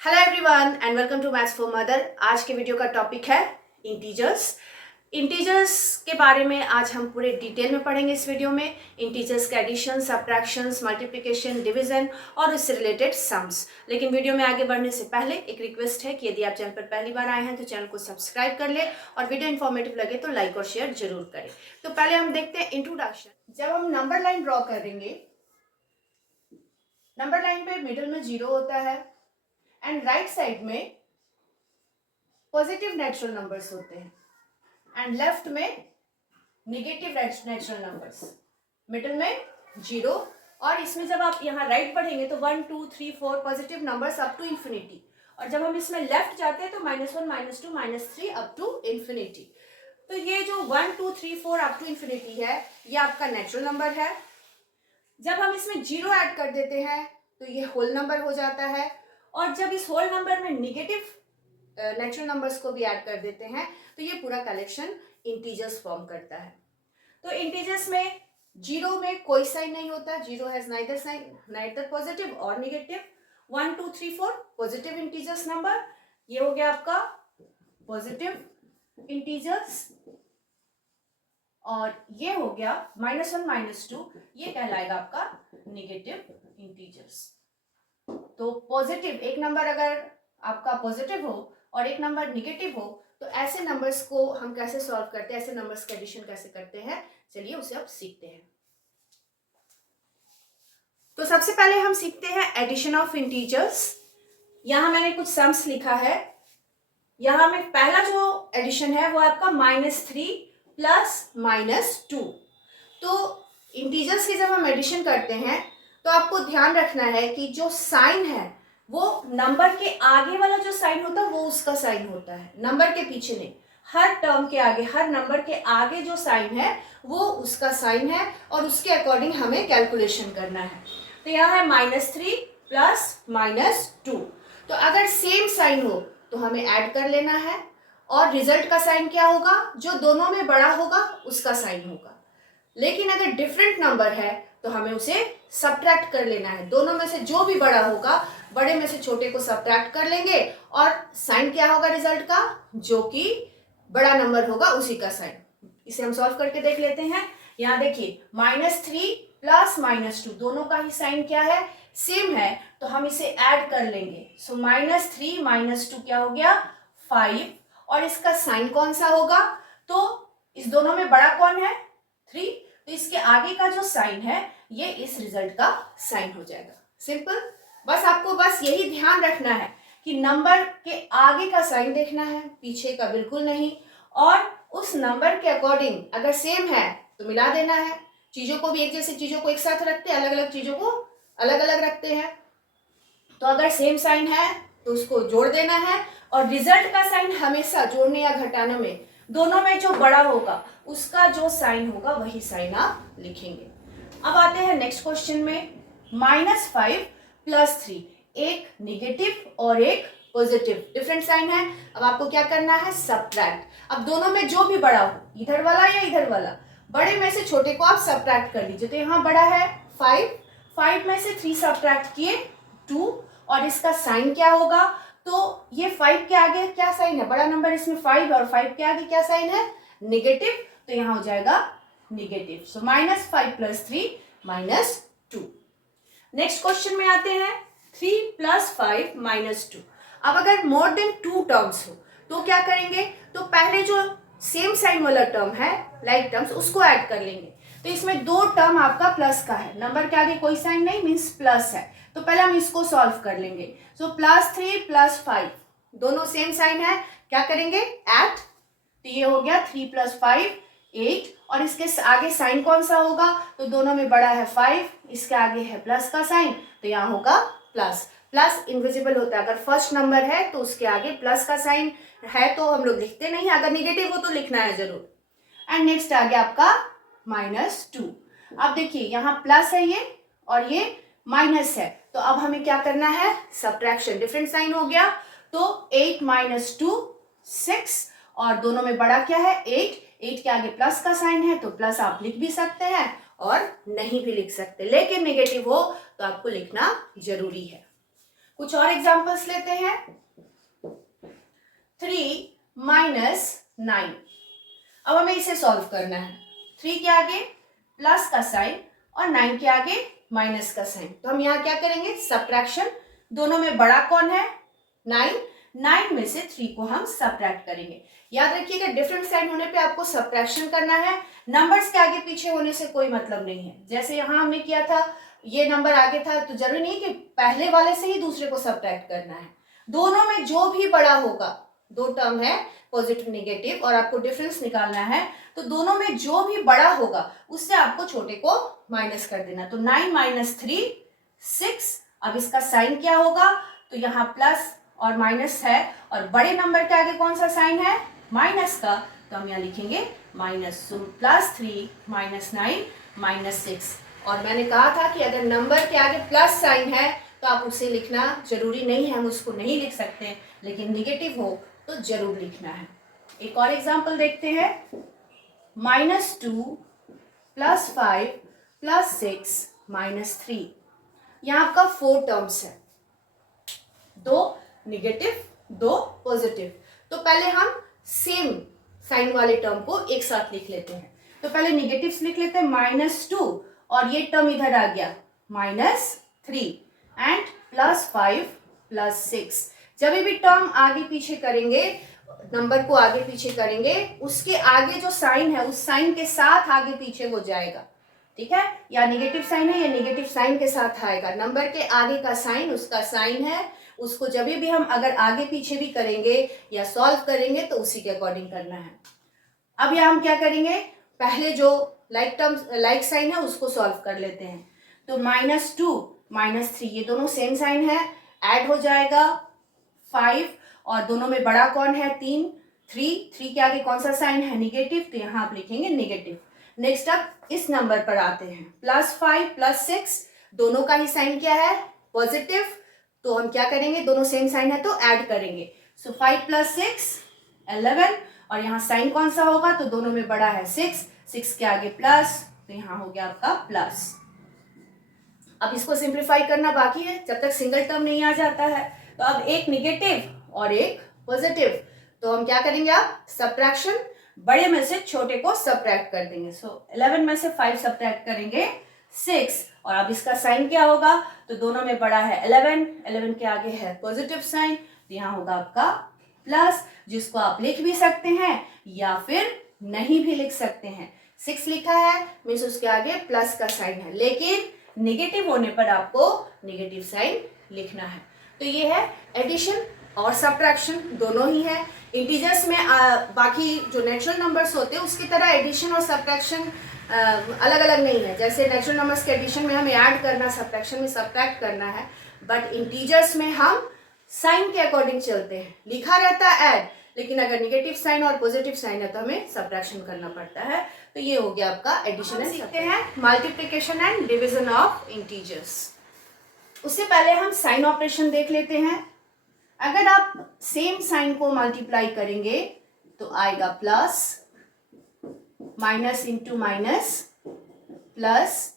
Hello everyone and welcome to maths for mother. आज के video का टॉपिक है इंटीजर्स। इंटीजर्स के बारे में आज हम पूरे डिटेल में पढ़ेंगे इस वीडियो में। इंटीजर्स के एडिशन, सब्ट्रैक्शंस, मल्टीप्लिकेशन, डिवीजन और उससे रिलेटेड सम्स। लेकिन वीडियो में आगे बढ़ने से पहले एक रिक्वेस्ट है कि यदि आप चैनल पर पहली बार आए हैं तो चैनल को सब्सक्राइब कर ले और वीडियो इन्फॉर्मेटिव लगे तो लाइक और शेयर जरूर करें। तो पहले हम देखते हैं इंट्रोडक्शन। जब हम नंबर लाइन ड्रॉ करेंगे, नंबर लाइन पे मिडिल में 0 होता है एंड राइट साइड में पॉजिटिव नेचुरल नंबर्स होते हैं एंड लेफ्ट में नेगेटिव नेचुरल नंबर्स। मिडिल में 0 और इसमें जब आप यहाँ राइट बढ़ेंगे तो 1 2 3 4 positive numbers up to infinity, और जब हम इसमें लेफ्ट जाते हैं तो -1 -2 -3 अप टू इन्फिनिटी। तो ये जो 1 2 3 4 अप टू इन्फिनिटी है ये आपका नेचुरल नंबर है। जब हम इसमें 0 ऐड कर देते हैं तो ये होल नंबर हो जाता है, और जब इस होल नंबर में नेगेटिव नेचुरल नंबर्स को भी ऐड कर देते हैं तो ये पूरा कलेक्शन इंटीजर्स फॉर्म करता है। तो इंटीजर्स में 0 में कोई साइन नहीं होता, 0 has neither sign, neither positive और नेगेटिव। 1 2 3 4 पॉजिटिव इंटीजर्स नंबर, ये हो गया आपका पॉजिटिव इंटीजर्स, और ये हो गया -1 -2, ये कहलाएगा आपका नेगेटिव इंटीजर्स। तो पॉजिटिव एक नंबर अगर आपका पॉजिटिव हो और एक नंबर निगेटिव हो तो ऐसे नंबर्स को हम कैसे सॉल्व करते हैं, ऐसे नंबर्स का एडिशन कैसे करते हैं, चलिए उसे अब सीखते हैं। तो सबसे पहले हम सीखते हैं एडिशन ऑफ इंटीजर्स। यहां मैंने कुछ सम्स लिखा है। यहां में पहला जो एडिशन है वो आपका -3 प्लस -2। तो इंटीजर्स की जब हम एडिशन करते हैं तो आपको ध्यान रखना है कि जो साइन है वो नंबर के आगे वाला जो साइन होता है वो उसका साइन होता है, नंबर के पीछे नहीं। हर टर्म के आगे, हर नंबर के आगे जो साइन है वो उसका साइन है और उसके अकॉर्डिंग हमें कैलकुलेशन करना है। तो यहाँ है -3 प्लस -2। तो अगर सेम साइन हो तो हमें ऐड कर लेना है, और रिजल्ट का साइन क्या होगा, जो दोनों में बड़ा होगा उसका साइन होगा। लेकिन अगर डिफरेंट नंबर है तो हमें उसे सब्ट्रैक्ट कर लेना है। दोनों में से जो भी बड़ा होगा, बड़े में से छोटे को सब्ट्रैक्ट कर लेंगे और साइन क्या होगा रिजल्ट का, जो कि बड़ा नंबर होगा उसी का साइन। इसे हम सॉल्व करके देख लेते हैं। यहाँ देखिए -3 प्लस -2 दोनों का ही साइन क्या है, सेम है, तो हम इसे ऐड कर लेंगे। सो -3 -2 क्या हो गया 5, और इसका साइन कौन सा होगा, तो इस दोनों में बड़ा कौन है 3, तो इसके आगे का जो साइन है ये इस रिजल्ट का साइन हो जाएगा। सिंपल। बस आपको बस यही ध्यान रखना है कि नंबर के आगे का साइन देखना है, पीछे का बिल्कुल नहीं, और उस नंबर के अकॉर्डिंग अगर सेम है तो मिला देना है। चीजों को भी एक जैसी चीजों को एक साथ रखते हैं, अलग अलग चीजों को अलग अलग रखते हैं। तो अगर सेम साइन है तो उसको जोड़ देना है, और रिजल्ट का साइन हमेशा जोड़ने या घटाने में दोनों में जो बड़ा होगा उसका जो साइन होगा वही साइन आप लिखेंगे। अब आते हैं नेक्स्ट क्वेश्चन में। -5 प्लस 3, एक नेगेटिव और एक पॉजिटिव, डिफरेंट साइन है। अब आपको क्या करना है, सब्ट्रैक्ट। अब दोनों में जो भी बड़ा हो, इधर वाला या इधर वाला, बड़े में से छोटे को आप सब्ट्रैक्ट कर लीजिए। तो यहाँ बड़ा है 5 में से 3 सब्ट्रैक्ट किए 2, और इसका साइन क्या होगा, तो ये 5 के आगे क्या साइन है, बड़ा नंबर इसमें 5, और 5 के आगे क्या साइन है नेगेटिव, तो यहाँ हो जाएगा नेगेटिव। सो -5 प्लस 3 -2। नेक्स्ट क्वेश्चन में आते हैं 3 प्लस 5 -2। अब अगर मोर देन 2 टर्म्स हो तो क्या करेंगे, तो पहले जो सेम साइन वाला टर्म है, लाइक टर्म्स, उसको ऐड कर लेंगे। तो इसमें 2 टर्म आपका प्लस का है, नंबर के आगे कोई साइन नहीं मीन्स प्लस है, तो पहले हम इसको सॉल्व कर लेंगे। सो +3 + 5 दोनों सेम साइन है, क्या करेंगे ऐड, तो ये हो गया 3 + 5 8, और इसके आगे साइन कौन सा होगा, तो दोनों में बड़ा है 5, इसके आगे है प्लस का साइन, तो यहाँ होगा प्लस। प्लस इनविजिबल होता है, अगर फर्स्ट नंबर है तो उसके आगे प्लस का साइन है तो हम लोग लिखते नहीं, अगर निगेटिव हो तो लिखना है जरूर। एंड नेक्स्ट आ गया आपका -2। अब देखिए यहाँ प्लस है ये और ये माइनस है, तो अब हमें क्या करना है, सब्ट्रैक्शन, डिफरेंट साइन हो गया। तो 8 - 2 6, और दोनों में बड़ा क्या है 8 के आगे प्लस का साइन है, तो प्लस आप लिख भी सकते हैं और नहीं भी लिख सकते, लेकिन नेगेटिव हो तो आपको लिखना जरूरी है। कुछ और एग्जांपल्स लेते हैं। 3 माइनस 9। अब हमें इसे सॉल्व करना है। 3 के आगे प्लस का साइन और 9 के आगे माइनस का साइन, तो हम यहाँ क्या करेंगे, सब्ट्रैक्शन। दोनों में बड़ा कौन है, 9। 9 में से 3 को हम सब्ट्रैक्ट करेंगे। याद रखिएगा डिफरेंट साइन होने पे आपको सब्ट्रैक्शन करना है, नंबर्स के आगे पीछे होने से कोई मतलब नहीं है। जैसे यहाँ हमने किया था, ये नंबर आगे था तो जरूरी नहीं कि पहले वाले से ही दूसरे को सब्ट्रैक्ट करना है। दोनों में जो भी बड़ा होगा, दो टर्म है पॉजिटिव नेगेटिव और आपको डिफरेंस निकालना है, तो दोनों में जो भी बड़ा होगा उससे आपको छोटे को माइनस कर देना। तो 9 माइनस 3 6। अब इसका साइन क्या होगा, तो यहाँ प्लस और माइनस है और बड़े नंबर के आगे कौन सा साइन है, माइनस का, तो हम यहाँ लिखेंगे माइनस। Plus 3 minus 9 minus 6। और मैंने कहा था कि अगर नंबर के आगे प्लस साइन है तो आप उसे लिखना जरूरी नहीं है, हम उसको नहीं लिख सकते, लेकिन निगेटिव हो तो जरूर लिखना है। एक और एग्जांपल देखते हैं। -2 + 5 + 6 -3। यहाँ आपका 4 टर्म्स है, 2 निगेटिव 2 पॉजिटिव। तो पहले हम सेम साइन वाले टर्म को एक साथ लिख लेते हैं। तो पहले निगेटिव्स लिख लेते हैं, -2 और ये टर्म इधर आ गया -3 एंड +5 + 6। जब भी टर्म आगे पीछे करेंगे, नंबर को आगे पीछे करेंगे, उसके आगे जो साइन है उस साइन के साथ आगे पीछे हो जाएगा, ठीक है। या नेगेटिव साइन है या नेगेटिव साइन के साथ आएगा, नंबर के आगे का साइन उसका साइन है, उसको जब भी हम अगर आगे पीछे भी करेंगे या सॉल्व करेंगे तो उसी के अकॉर्डिंग करना है। अब यहाँ हम क्या करेंगे, पहले जो लाइक टर्म लाइक साइन है उसको सॉल्व कर लेते हैं। तो -2 -3 ये दोनों सेम साइन है, ऐड हो जाएगा 5 और दोनों में बड़ा कौन है, 3 के आगे कौन सा साइन है, निगेटिव, तो यहाँ आप लिखेंगे निगेटिव। नेक्स्ट अब इस नंबर पर आते हैं, +5 + 6 दोनों का ही साइन क्या है, पॉजिटिव, तो हम क्या करेंगे, दोनों सेम साइन है तो ऐड करेंगे। सो 5 + 6 11 और यहाँ साइन कौन सा होगा, तो दोनों में बड़ा है 6 के आगे प्लस, तो यहाँ हो गया आपका प्लस। अब इसको सिंप्लीफाई करना बाकी है जब तक सिंगल टर्म नहीं आ जाता है। तो अब एक निगेटिव और एक पॉजिटिव, तो हम क्या करेंगे, आप सब्ट्रैक्शन, बड़े में से छोटे को सब्ट्रैक्ट कर देंगे। सो 11 में से 5 सब्ट्रैक्ट करेंगे 6 और अब इसका साइन क्या होगा, तो दोनों में बड़ा है 11 के आगे है पॉजिटिव साइन, तो यहाँ होगा आपका प्लस, जिसको आप लिख भी सकते हैं या फिर नहीं भी लिख सकते हैं। 6 लिखा है मीन्स उसके आगे प्लस का साइन है, लेकिन नेगेटिव होने पर आपको नेगेटिव साइन लिखना है। तो ये है एडिशन और सब्ट्रैक्शन दोनों ही है। इंटीजर्स में बाकी जो नेचुरल नंबर्स होते हैं उसकी तरह एडिशन और सब्ट्रैक्शन अलग अलग नहीं है। जैसे नेचुरल नंबर्स के एडिशन में हमें ऐड करना, सब्ट्रैक्शन में सब्ट्रैक्ट करना है, बट इंटीजर्स में हम साइन के अकॉर्डिंग चलते हैं। लिखा रहता है ऐड, लेकिन अगर निगेटिव साइन और पॉजिटिव साइन है तो हमें सब्ट्रैक्शन करना पड़ता है। तो ये हो गया आपका एडिशन। सीखते हैं multiplication and division of integers. उससे पहले हम साइन ऑपरेशन देख लेते हैं। अगर आप सेम साइन को मल्टीप्लाई करेंगे तो आएगा plus, minus into minus plus,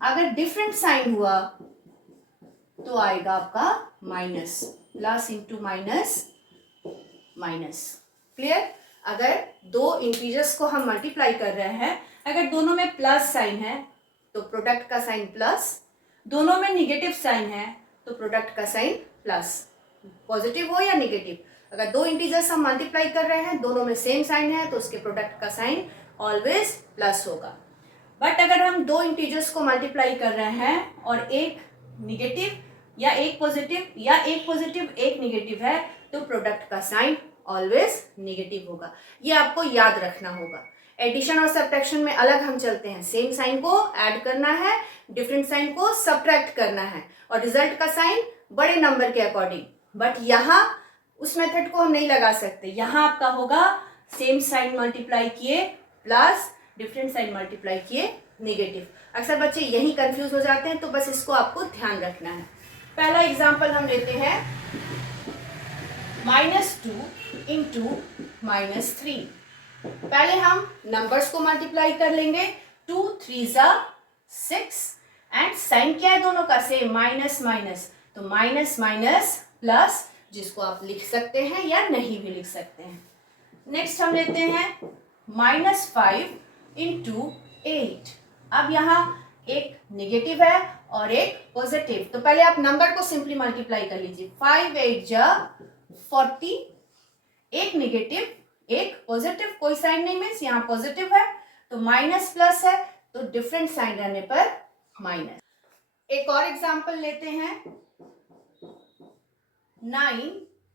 अगर डिफरेंट साइन हुआ तो आएगा आपका minus, plus into minus minus. Clear. अगर दो इंटीजर्स को हम मल्टीप्लाई कर रहे हैं, अगर दोनों में प्लस साइन है तो प्रोडक्ट का साइन प्लस, दोनों में निगेटिव साइन है तो प्रोडक्ट का साइन प्लस, पॉजिटिव हो या निगेटिव। अगर दो इंटीजर्स हम मल्टीप्लाई कर रहे हैं, दोनों में सेम साइन है तो उसके प्रोडक्ट का साइन ऑलवेज प्लस होगा। बट अगर हम दो इंटीजर्स को मल्टीप्लाई कर रहे हैं और एक निगेटिव या एक पॉजिटिव या एक पॉजिटिव एक निगेटिव है तो प्रोडक्ट का साइन ऑलवेज नेगेटिव होगा। ये आपको याद रखना होगा। एडिशन और सब्ट्रैक्शन में अलग हम चलते हैं, सेम साइन को ऐड करना है, डिफरेंट साइन को सब्ट्रैक्ट करना है और रिजल्ट का साइन बड़े नंबर के अकॉर्डिंग। बट यहाँ उस मेथड को हम नहीं लगा सकते। यहाँ आपका होगा सेम साइन मल्टीप्लाई किए प्लस, डिफरेंट साइन मल्टीप्लाई किए नेगेटिव। अक्सर बच्चे यही कंफ्यूज हो जाते हैं, तो बस इसको आपको ध्यान रखना है। पहला एग्जाम्पल हम लेते हैं, -2 इंटू -3। पहले हम नंबर्स को मल्टीप्लाई कर लेंगे, 2 3 6 एंड साइन क्या है दोनों का सेम, माइनस माइनस, तो माइनस माइनस प्लस, जिसको आप लिख सकते हैं या नहीं भी लिख सकते हैं। नेक्स्ट हम लेते हैं -5 इंटू 8। अब यहाँ एक नेगेटिव है और एक पॉजिटिव, तो पहले आप नंबर को सिंपली मल्टीप्लाई कर लीजिए। 5 8 जा 40, एक नेगेटिव एक पॉजिटिव, कोई साइन नहीं, मीन्स यहाँ पॉजिटिव है तो माइनस प्लस है, तो डिफरेंट साइन रहने पर माइनस। एक और एग्जांपल लेते हैं, 9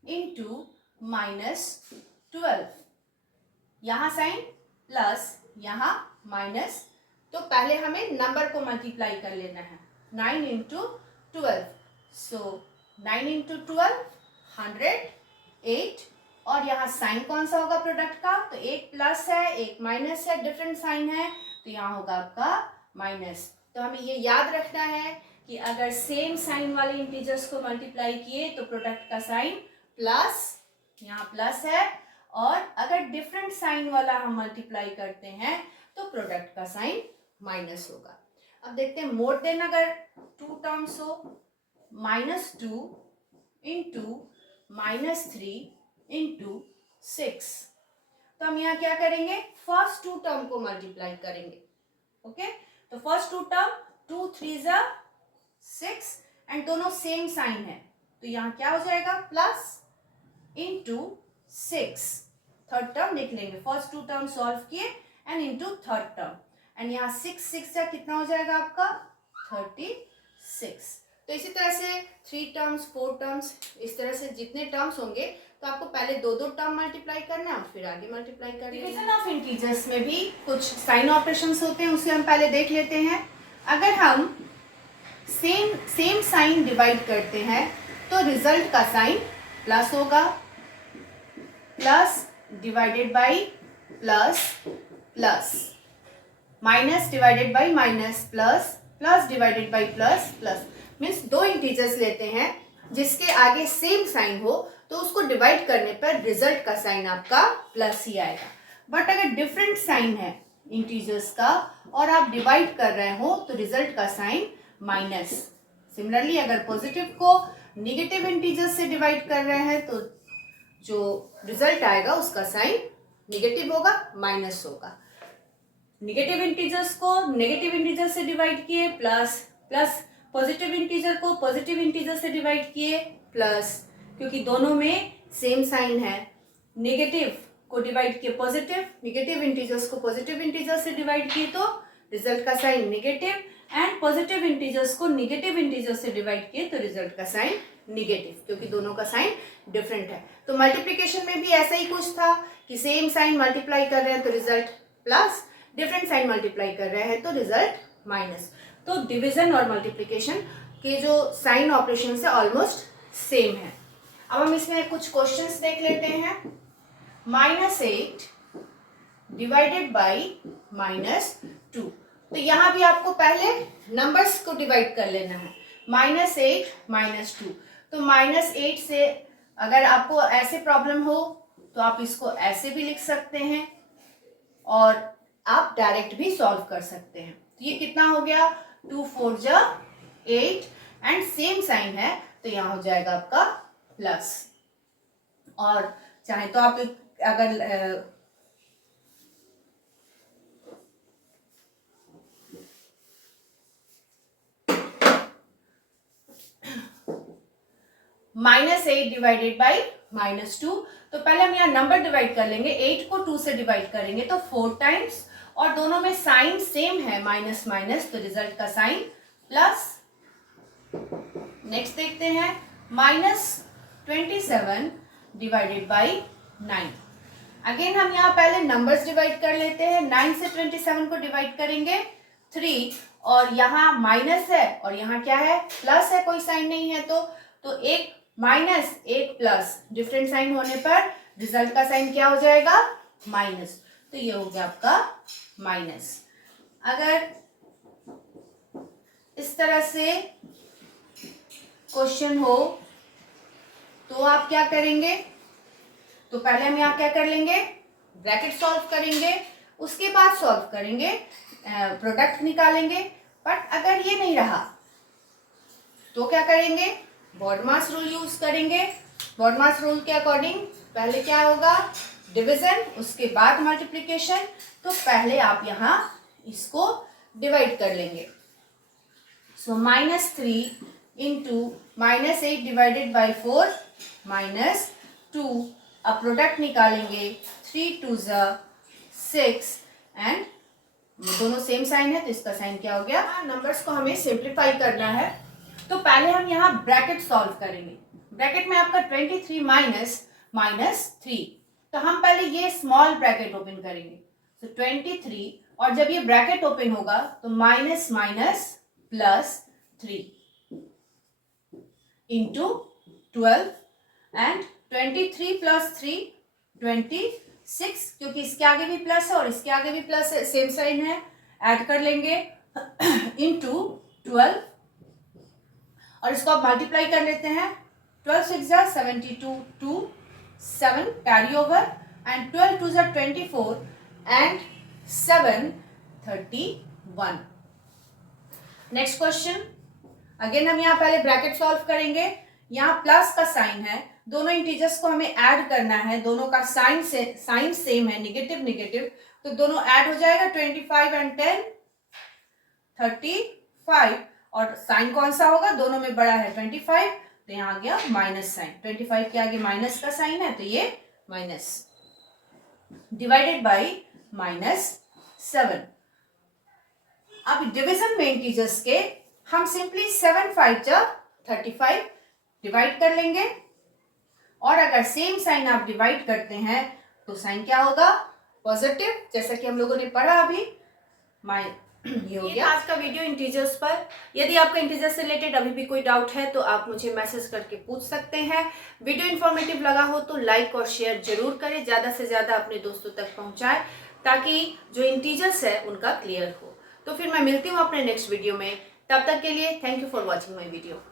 इंटू -12, यहां साइन प्लस यहां माइनस, तो पहले हमें नंबर को मल्टीप्लाई कर लेना है। 9 इंटू 12, सो 9 इंटू 12 108, और यहाँ साइन कौन सा होगा प्रोडक्ट का, तो एक प्लस है एक माइनस है, डिफरेंट साइन है, तो यहाँ होगा आपका माइनस। तो हमें ये याद रखना है कि अगर सेम साइन वाले इंटीजर्स को मल्टीप्लाई किए तो प्रोडक्ट का साइन प्लस, यहाँ प्लस है, और अगर डिफरेंट साइन वाला हम मल्टीप्लाई करते हैं तो प्रोडक्ट का साइन माइनस होगा। अब देखते हैं मोर देन, अगर 2 टर्म्स हो, -2 इंटू -3 इंटू 6, तो हम यहाँ क्या करेंगे, फर्स्ट 2 टर्म को मल्टीप्लाई करेंगे। ओके, तो फर्स्ट 2 टर्म 2 3 जा 6, एंड दोनों सेम साइन है, तो यहाँ क्या हो जाएगा, प्लस इंटू 6, थर्ड टर्म लिख लेंगे। फर्स्ट 2 टर्म सॉल्व किए and into third term, and यहाँ 6 6 जा कितना हो जाएगा आपका 36। तो इसी तरह से 3 टर्म्स 4 टर्म्स, इस तरह से जितने टर्म्स होंगे तो आपको पहले 2 टर्म मल्टीप्लाई करना है और फिर आगे मल्टीप्लाई करना है। डिवीजन ऑफ इंटीजर्स में भी कुछ साइन ऑपरेशंस होते हैं, उसे हम पहले देख लेते हैं। अगर हम सेम साइन डिवाइड करते हैं तो रिजल्ट का साइन प्लस होगा, plus divided by plus, plus minus divided by minus, plus plus divided by plus, plus. Means 2 integers लेते हैं जिसके आगे सेम साइन हो तो उसको डिवाइड करने पर रिजल्ट का साइन आपका प्लस ही आएगा। बट अगर डिफरेंट साइन है इंटीजर्स का और आप डिवाइड कर रहे हो तो रिजल्ट का साइन माइनस। सिमिलरली अगर पॉजिटिव को निगेटिव इंटीजर्स से डिवाइड कर रहे हैं तो जो रिजल्ट आएगा उसका साइन निगेटिव होगा, माइनस होगा। निगेटिव इंटीजर्स को नेगेटिव इंटीजर से डिवाइड किए प्लस, प्लस पॉजिटिव इंटीजर को पॉजिटिव इंटीजर से डिवाइड किए प्लस, क्योंकि दोनों में सेम साइन है। नेगेटिव को डिवाइड किए पॉजिटिव, निगेटिव इंटीजर्स को पॉजिटिव इंटीजर से डिवाइड किए तो रिजल्ट का sign negative, and positive integers को निगेटिव इंटीजर से डिवाइड किए तो रिजल्ट का साइन निगेटिव, क्योंकि दोनों का साइन डिफरेंट है। तो मल्टीप्लिकेशन में भी ऐसा ही कुछ था कि सेम साइन मल्टीप्लाई कर रहे हैं तो result plus, different sign multiply कर रहे हैं तो रिजल्ट माइनस। तो डिवीजन और मल्टीप्लिकेशन के जो साइन ऑपरेशन है ऑलमोस्ट सेम है। अब हम इसमें कुछ क्वेश्चंस देख लेते हैं। -8 डिवाइडेड बाई -2, तो यहाँ भी आपको पहले नंबर्स को डिवाइड कर लेना है। -8 -2, तो -8 से अगर आपको ऐसे प्रॉब्लम हो तो आप इसको ऐसे भी लिख सकते हैं और आप डायरेक्ट भी सॉल्व कर सकते हैं। तो ये कितना हो गया, 2 4 जा 8, एंड सेम साइन है तो यहाँ हो जाएगा आपका प्लस। और चाहे तो आप अगर -8 डिवाइडेड बाई -2, तो पहले हम यहाँ नंबर डिवाइड कर लेंगे। 8 को 2 से डिवाइड करेंगे तो 4 टाइम्स, और दोनों में साइन सेम है माइनस माइनस, तो रिजल्ट का साइन प्लस। नेक्स्ट देखते हैं -27 डिवाइडेड बाई 9। अगेन हम यहाँ पहले नंबर्स डिवाइड कर लेते हैं। 9 से 27 को डिवाइड करेंगे 3, और यहाँ माइनस है और यहाँ क्या है, प्लस है, कोई साइन नहीं है, तो एक माइनस एक प्लस, डिफरेंट साइन होने पर रिजल्ट का साइन क्या हो जाएगा, माइनस। तो ये हो गया आपका माइनस। अगर इस तरह से क्वेश्चन हो तो आप क्या करेंगे, तो पहले हम यहाँ क्या कर लेंगे, ब्रैकेट सॉल्व करेंगे, उसके बाद सॉल्व करेंगे, प्रोडक्ट निकालेंगे। बट अगर ये नहीं रहा तो क्या करेंगे, बॉडमास रूल यूज करेंगे। बॉडमास रूल के अकॉर्डिंग पहले क्या होगा, डिवीजन, उसके बाद मल्टीप्लिकेशन। तो पहले आप यहाँ इसको डिवाइड कर लेंगे। सो -3 इंटू -8 डिवाइडेड बाई 4 -2। अब प्रोडक्ट निकालेंगे, 3 2 6 एंड दोनों सेम साइन है तो इसका साइन क्या हो गया। नंबर्स को हमें सिंप्लीफाई करना है, तो पहले हम यहाँ ब्रैकेट सॉल्व करेंगे। ब्रैकेट में आपका 23 -3, तो हम पहले ये स्मॉल ब्रैकेट ओपन करेंगे। तो 23, और जब ये ब्रैकेट ओपन होगा तो minus minus plus 3 into 12 and 23 plus 3 26, क्योंकि इसके आगे भी प्लस है और इसके आगे भी प्लस है, सेम साइन है, ऐड कर लेंगे इंटू 12, और इसको आप मल्टीप्लाई कर लेते हैं। 12 6 72, 2 7 carry over and 12 2 24 and 7 31। Next question, again हम यहाँ पहले ब्रैकेट सॉल्व करेंगे। यहाँ प्लस का साइन है, दोनों इंटीजर्स को हमें ऐड करना है, दोनों का साइन सेम है, नेगेटिव नेगेटिव, तो दोनों ऐड हो जाएगा। 25 एंड 10 35, और साइन कौन सा होगा, दोनों में बड़ा है 25, तो यहाँ आ गया माइनस साइन। 25 के आगे माइनस का साइन है तो ये माइनस, डिवाइडेड बाई -7। अब डिवीजन में इंटीजर्स के हम सिंपली 7 5 35 डिवाइड कर लेंगे, और अगर सेम साइन आप डिवाइड करते हैं तो साइन क्या होगा, पॉजिटिव, जैसा कि हम लोगों ने पढ़ा अभी। ये हो गया आज का वीडियो इंटीजर्स पर। यदि आपका इंटीजर्स से रिलेटेड अभी भी कोई डाउट है तो आप मुझे मैसेज करके पूछ सकते हैं। वीडियो इन्फॉर्मेटिव लगा हो तो लाइक और शेयर जरूर करें, ज़्यादा से ज़्यादा अपने दोस्तों तक पहुंचाएं, ताकि जो इंटीजर्स है उनका क्लियर हो। तो फिर मैं मिलती हूँ अपने नेक्स्ट वीडियो में, तब तक के लिए thank you for watching my video.